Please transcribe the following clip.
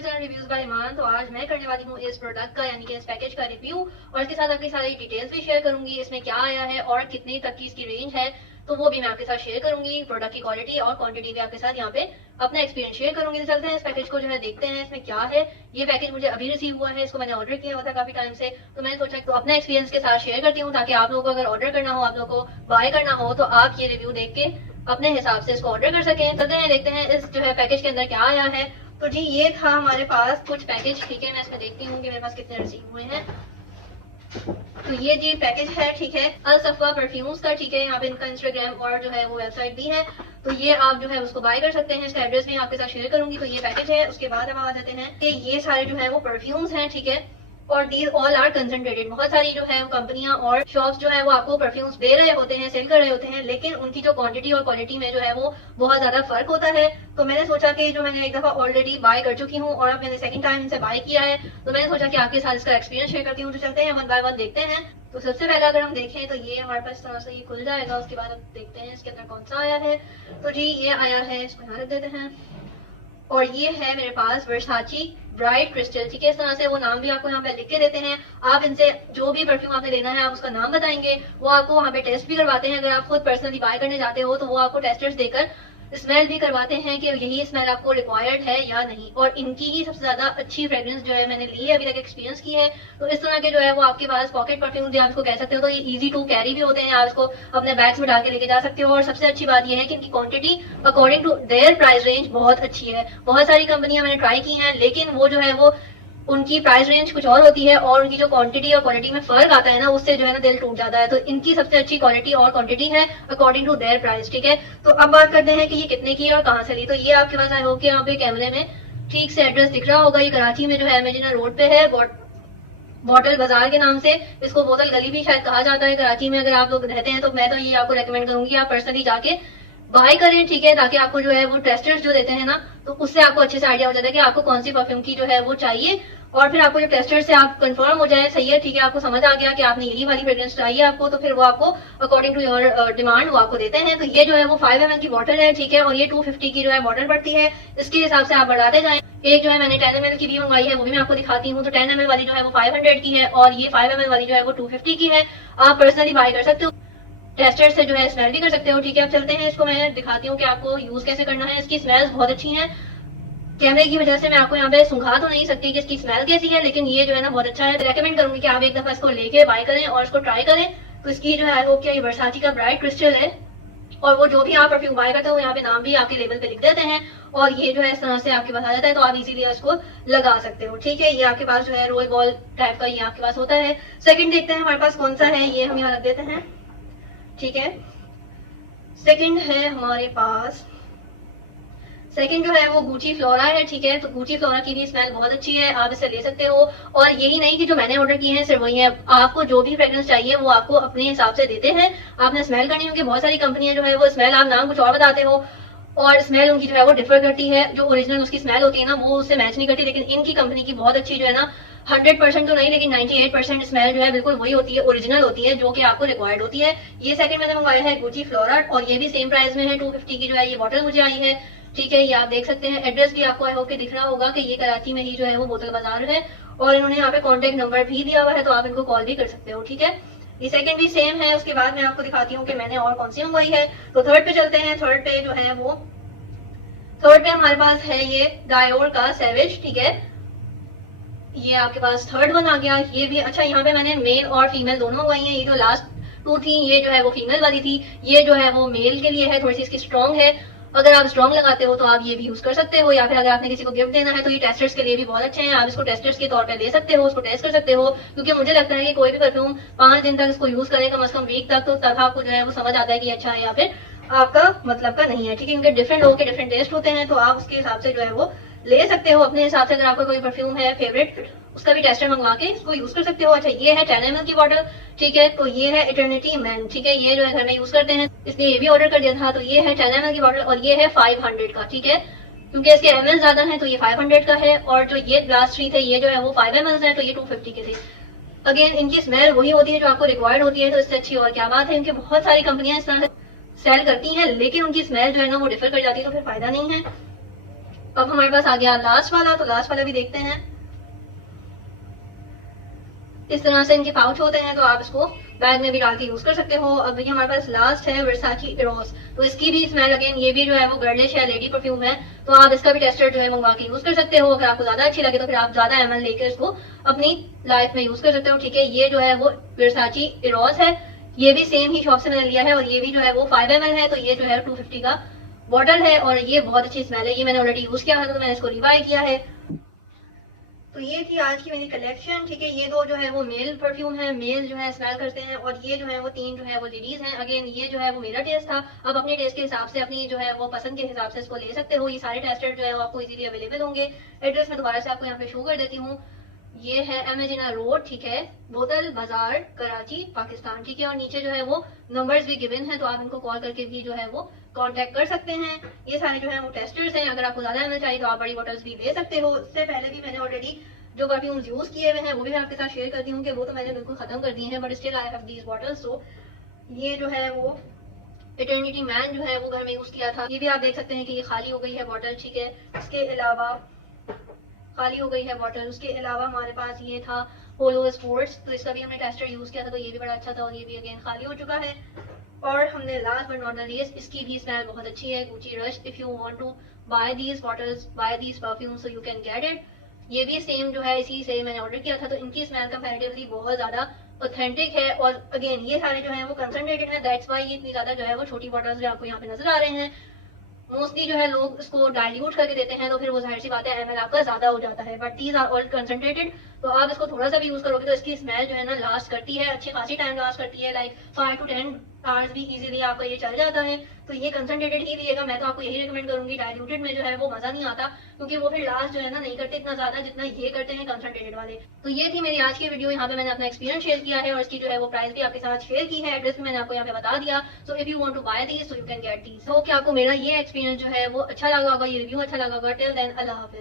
हमारे channel reviews bye ईमान। तो आज मैं करने वाली हूँ इस प्रोडक्ट का यानी कि इस पैकेज का रिव्यू और इसके साथ आपकी सारी डिटेल्स भी शेयर करूंगी। इसमें क्या आया है और कितने तक की इसकी रेंज है तो वो भी मैं आपके साथ शेयर करूंगी। प्रोडक्ट की क्वालिटी और क्वांटिटी भी आपके साथ यहाँ पे अपना एक्सपीरियंस शेयर करूंगी। तो चलते हैं इस पैकेज को जो है देखते हैं इसमें क्या है। ये पैकेज मुझे अभी रिसीव हुआ है, इसको मैंने ऑर्डर किया हुआ था काफी टाइम से, तो मैंने सोचा तो अपने एक्सपीरियंस के साथ शेयर करती हूँ ताकि आप लोगों को अगर ऑर्डर करना हो, आप लोगों को बाय करना हो तो आप ये रिव्यू देख के अपने हिसाब से इसको ऑर्डर कर सकें। चलते हैं देखते हैं इस जो है पैकेज के अंदर क्या आया है। तो जी ये था हमारे पास कुछ पैकेज, ठीक है। मैं इसमें देखती हूँ कि मेरे पास कितने रिसीव हुए हैं। तो ये जी पैकेज है, ठीक है, अल सफवा परफ्यूम्स का, ठीक है। यहाँ पे इनका इंस्टाग्राम और जो है वो वेबसाइट भी है, तो ये आप जो है उसको बाय कर सकते हैं। इसका एड्रेस भी आपके साथ शेयर करूंगी। तो ये पैकेज है। उसके बाद अब आ जाते हैं कि ये सारे जो है वो परफ्यूम्स हैं, ठीक है, और दीज ऑल आर कंसंट्रेटेड। बहुत सारी जो है कंपनियां और शॉप्स जो है वो आपको परफ्यूम्स दे रहे होते हैं, सेल कर रहे होते हैं, लेकिन उनकी जो क्वांटिटी और क्वालिटी में जो है वो बहुत ज्यादा फर्क होता है। तो मैंने सोचा कि जो मैंने एक दफा ऑलरेडी बाय कर चुकी हूँ और अब मैंने सेकंड टाइम इनसे बाय किया है, तो मैंने सोचा कि आपके साथ इसका एक्सपीरियंस शेयर करती हूँ। तो चलते हैं वन बाय वन देखते हैं। तो सबसे पहले अगर हम देखें तो ये हमारे पास इस तरह से ये खुल जाएगा। उसके बाद हम देखते हैं इसके अंदर कौन सा आया है। तो जी ये आया है, इसको यहाँ रख देते हैं। और ये है मेरे पास वर्साची ब्राइट क्रिस्टल, ठीक है। इस तरह से वो नाम भी आपको यहाँ पे लिख के देते हैं। आप इनसे जो भी परफ्यूम आपने लेना है आप उसका नाम बताएंगे, वो आपको वहाँ पे टेस्ट भी करवाते हैं। अगर आप खुद पर्सनली बाय करने जाते हो तो वो आपको टेस्टर्स देकर स्मेल भी करवाते हैं कि यही स्मेल आपको रिक्वायर्ड है या नहीं। और इनकी ही सबसे ज्यादा अच्छी फ्रेग्रेंस जो है मैंने ली है, अभी तक एक्सपीरियंस की है। तो इस तरह के जो है वो आपके पास पॉकेट परफ्यूम आप इसको कह सकते हो, तो ये इजी टू कैरी भी होते हैं, आप इसको अपने बैग्स में डाल के लेके जा सकते हो। और सबसे अच्छी बात यह है कि इनकी quantity according to their price range बहुत अच्छी है। बहुत सारी कंपनियां मैंने ट्राई की हैं, लेकिन वो जो है वो उनकी प्राइस रेंज कुछ और होती है और उनकी जो क्वांटिटी और क्वालिटी में फर्क आता है ना, उससे जो है ना दिल टूट जाता है। तो इनकी सबसे अच्छी क्वालिटी और क्वांटिटी है अकॉर्डिंग टू देयर प्राइस, ठीक है। तो अब बात करते हैं कि ये कितने की है और कहाँ से ली। तो ये आपके पास आई होप कि यहाँ पे कैमरे में ठीक से एड्रेस दिख रहा होगा। ये कराची में जो है मेजिना रोड पे है, बॉटल बाजार के नाम से। इसको बोतल गली भी शायद कहा जाता है कराची में। अगर आप लोग रहते हैं तो मैं तो ये आपको रेकमेंड करूंगी आप पर्सनली जाके बाय करें, ठीक है, ताकि आपको जो है वो टेस्टर्स जो देते हैं ना, तो उससे आपको अच्छे से आइडिया हो जाता है कि आपको कौन सी परफ्यूम की जो है वो चाहिए। और फिर आपको जो टेस्टर से आप कंफर्म हो जाए सही है, ठीक है, आपको समझ आ गया कि आपने यही वाली फ्रेग्रेंस चाहिए आपको, तो फिर वो आपको अकॉर्डिंग टू योर डिमांड वो आपको देते हैं। तो ये जो है वो 5 ml की बॉटल है, ठीक है, और ये 250 की जो है बॉटल पड़ती है। इसके हिसाब से आप बढ़ाते जाएं। एक जो है मैंने 10 ml की भी मंगवाई है, वो भी मैं आपको दिखाती हूँ। तो 10 ml वाली जो है वो 500 की है और ये 5 ml वाली जो है वो 250 की है। आप पर्सनली बाय कर सकते हो, टेस्टर से जो है स्मेल भी कर सकते हो, ठीक है। अब चलते हैं, इसको मैं दिखाती हूँ कि आपको यूज कैसे करना है। इसकी स्मेल्स बहुत अच्छी हैं। कैमरे की वजह से मैं आपको यहाँ पे सुंघा तो नहीं सकती कि इसकी स्मेल कैसी है, लेकिन ये जो है ना बहुत अच्छा है। रेकमेंड करूंगी कि आप एक दफा इसको लेके बाय करें और इसको ट्राई करें। तो इसकी जो है वो क्या, ये वर्साची का ब्राइट क्रिस्टल है और वो जो भी आप परफ्यूम बाय करते हो यहाँ पे नाम भी आपके लेबल पे लिख देते हैं और ये जो है इस तरह से आपके पास आ जाता है, तो आप इजीली इसको लगा सकते हो, ठीक है। ये आपके पास जो है रोल बॉल टाइप का ये आपके पास होता है। सेकंड देखते हैं हमारे पास कौन सा है, ये हम यहाँ रख देते हैं, ठीक है। सेकंड है हमारे पास, सेकंड जो है वो गुची फ्लोरा है, ठीक है। तो गुची फ्लोरा की भी स्मेल बहुत अच्छी है, आप इसे ले सकते हो। और यही नहीं कि जो मैंने ऑर्डर किए हैं सिर्फ वही है, आपको जो भी फ्रेग्रेंस चाहिए वो आपको अपने हिसाब से देते हैं। आपने स्मेल करनी होगी। बहुत सारी कंपनियां जो है वो स्मेल आप नाम कुछ और बताते हो और स्मेल उनकी जो है वो डिफर करती है, जो ओरिजिनल उसकी स्मेल होती है ना वो उससे मैच नहीं करती। लेकिन इनकी कंपनी की बहुत अच्छी जो है ना 100% तो नहीं लेकिन 98% स्मेल जो है बिल्कुल वही होती है, ओरिजिनल होती है, जो कि आपको रिक्वायर्ड होती है। ये सेकंड मैंने मंगवाया है गुची फ्लोरा और ये भी सेम प्राइस में है, 250 की जो है ये बॉटल मुझे आई है, ठीक है। ये आप देख सकते हैं। एड्रेस भी आपको आई होप के दिख रहा होगा कि ये कराची में ही जो है वो बोतल बाजार है और इन्होंने यहाँ पे कॉन्टेक्ट नंबर भी दिया हुआ है, तो आप इनको कॉल भी कर सकते हो, ठीक है। ये सेकंड भी सेम है। उसके बाद मैं आपको दिखाती हूँ कि मैंने और कौन सी मंगवाई है। तो थर्ड पे चलते हैं। थर्ड पे जो है वो, थर्ड पे हमारे पास है ये डायोर का सैवेज, ठीक है। ये आपके पास थर्ड वन आ गया। ये भी अच्छा, यहाँ पे मैंने मेल और फीमेल दोनों मंगवाई है। ये जो लास्ट 2 थी ये जो है वो फीमेल वाली थी, ये जो है वो मेल के लिए है, थोड़ी सी इसकी स्ट्रॉन्ग है। अगर आप स्ट्रॉन्ग लगाते हो तो आप ये भी यूज कर सकते हो, या फिर अगर आपने किसी को गिफ्ट देना है तो ये टेस्टर्स के लिए भी बहुत अच्छे हैं। आप इसको टेस्टर्स के तौर पे ले सकते हो, उसको टेस्ट कर सकते हो, क्योंकि मुझे लगता है कि कोई भी परफ्यूम 5 दिन तक इसको यूज करें, कम से कम वीक तक, तो तब आपको जो है वो समझ आता है कि अच्छा है या फिर आपका मतलब का नहीं है, ठीक है। इनके डिफरेंट लोगों के डिफरेंट टेस्ट होते हैं, तो आप उसके हिसाब से जो है वो ले सकते हो अपने हिसाब से। अगर आपका कोई परफ्यूम है फेवरेट, उसका भी टेस्टर मंगवा के इसको यूज कर सकते हो। अच्छा, ये है 10 ml की बॉटल, ठीक है। तो ये है इटर्निटी मैन, ठीक है, ये जो है घर में यूज करते हैं, इसलिए ये भी ऑर्डर कर दिया था। तो ये है 10 ml की बॉटल और ये है 500 का, ठीक है, क्योंकि इसके ml ज्यादा है तो ये 500 का है। और जो ये ग्लास 3 थे ये जो है वो 5 ml है, तो ये 250 के थे। अगेन इनकी स्मेल वही होती है जो आपको रिक्वायर्ड होती है, तो इससे अच्छी और क्या बात है। इनकी बहुत सारी कंपनियां इस तरह से सेल करती हैं, लेकिन उनकी स्मेल जो है ना वो डिफर कर जाती है, तो फिर फायदा नहीं है। अब हमारे पास आ गया लास्ट वाला, तो लास्ट वाला भी देखते हैं। इस तरह से इनके पाउच होते हैं, तो आप इसको बैग में भी डाल के यूज कर सकते हो। अब ये हमारे पास लास्ट है वर्साची इरोस, तो इसकी भी स्मेल अगेन ये भी जो है वो गर्लिश है, लेडी परफ्यूम है, तो आप इसका भी टेस्टर जो है मंगवा के यूज कर सकते हो। अगर आपको ज्यादा अच्छी लगे तो फिर आप ज्यादा एमएल लेकर इसको अपनी लाइफ में यूज कर सकते हो। ठीक है, ये जो है वो वर्साची इरोस है, ये भी सेम ही शॉप से मैंने लिया है, और ये भी जो है वो 5 ml है, तो ये जो है 250 का बॉटल है, और ये बहुत अच्छी स्मेल है। ये मैंने ऑलरेडी यूज किया है, तो मैंने इसको रिवाई किया है। तो ये थी आज की मेरी कलेक्शन। ठीक है, ये दो जो है वो मेल परफ्यूम है, मेल जो है स्मेल करते हैं, और ये जो है वो 3 जो है वो लेडीज हैं। अगेन ये जो है वो मेरा टेस्ट था, अब अपने टेस्ट के हिसाब से, अपनी जो है वो पसंद के हिसाब से इसको ले सकते हो। ये सारे टेस्टर जो है वो आपको इजीली अवेलेबल होंगे। एड्रेस मैं दोबारा से आपको यहाँ पे शो कर देती हूँ। ये है एमेजिना रोड, ठीक है, बोतल बाजार, कराची, पाकिस्तान। ठीक है, और नीचे जो है वो नंबर्स भी गिवन है, तो आप इनको कॉल करके भी जो है वो कांटेक्ट कर सकते हैं। ये सारे जो है वो टेस्टर्स हैं, अगर आपको ज्यादा एमएल चाहिए तो आप बड़ी बॉटल्स भी ले सकते हो। इससे पहले भी मैंने ऑलरेडी जो परफ्यूम्स यूज किए हुए हैं वो भी मैं आपके साथ शेयर करती हूँ कि वो तो मैंने बिल्कुल खत्म कर दिए हैं, but still I have these bottles. तो ये जो है वो इटर्निटी मैन जो है वो घर में यूज किया था, ये भी आप देख सकते हैं कि ये खाली हो गई है बॉटल। ठीक है, इसके अलावा खाली हो गई है बॉटल। उसके अलावा हमारे पास ये था होलो स्पोर्ट्स, तो इसका भी हमने टेस्टर यूज किया था, तो ये भी बड़ा अच्छा था, और ये भी अगेन खाली हो चुका है। और हमने last but not the least, इसकी भी स्मेल बहुत अच्छी है, Gucci Rush. If you want to buy these bottles, buy these perfume, so you can get it. ये भी सेम जो है इसी से मैंने ऑर्डर किया था, तो इनकी स्मेल कंपैरेटिवली बहुत ज्यादा ऑथेंटिक है। और अगेन ये सारे जो है वो कंसंट्रेटेड है, दैट्स वाई ये इतनी ज्यादा जो है वो छोटी बॉटल्स जो आपको यहाँ पे नजर आ रहे हैं। मोस्टली जो है लोग इसको डाइल्यूट करके देते हैं, तो फिर वो जाहिर सी बात है एमएल आपका ज्यादा हो जाता है, but these are all concentrated. तो आप इसको थोड़ा सा भी यूज करोगे तो इसकी स्मेल जो है ना लास्ट करती है, अच्छी खासी टाइम लास्ट करती है, लाइक 5 to 10 आवर्स भी इजीली आपका ये चल जाता है। तो ये कंसंट्रेटेड ही लिएगा, मैं तो आपको यही रिकमेंड करूंगी। डाइल्यूटेड में जो है वो मजा नहीं आता, क्योंकि वो फिर लास्ट जो है ना नहीं करते इतना ज्यादा जितना ये करते हैं कंसंट्रेटेड वाले। तो ये थी मेरी आज की वीडियो, यहाँ पे मैंने अपना एक्सपीरियंस शेयर किया है, और इसकी जो है वो प्राइस भी आपके साथ शेयर की है, एड्रेस भी मैंने आपको यहाँ पे बता दिया। So if you want to buy these, so you can get these. Hope कि आपको मेरा ये एक्सपीरियंस जो है वो अच्छा लगा होगा, ये रिव्यू अच्छा लगा होगा। टिल देन, अल्लाह हाफिज।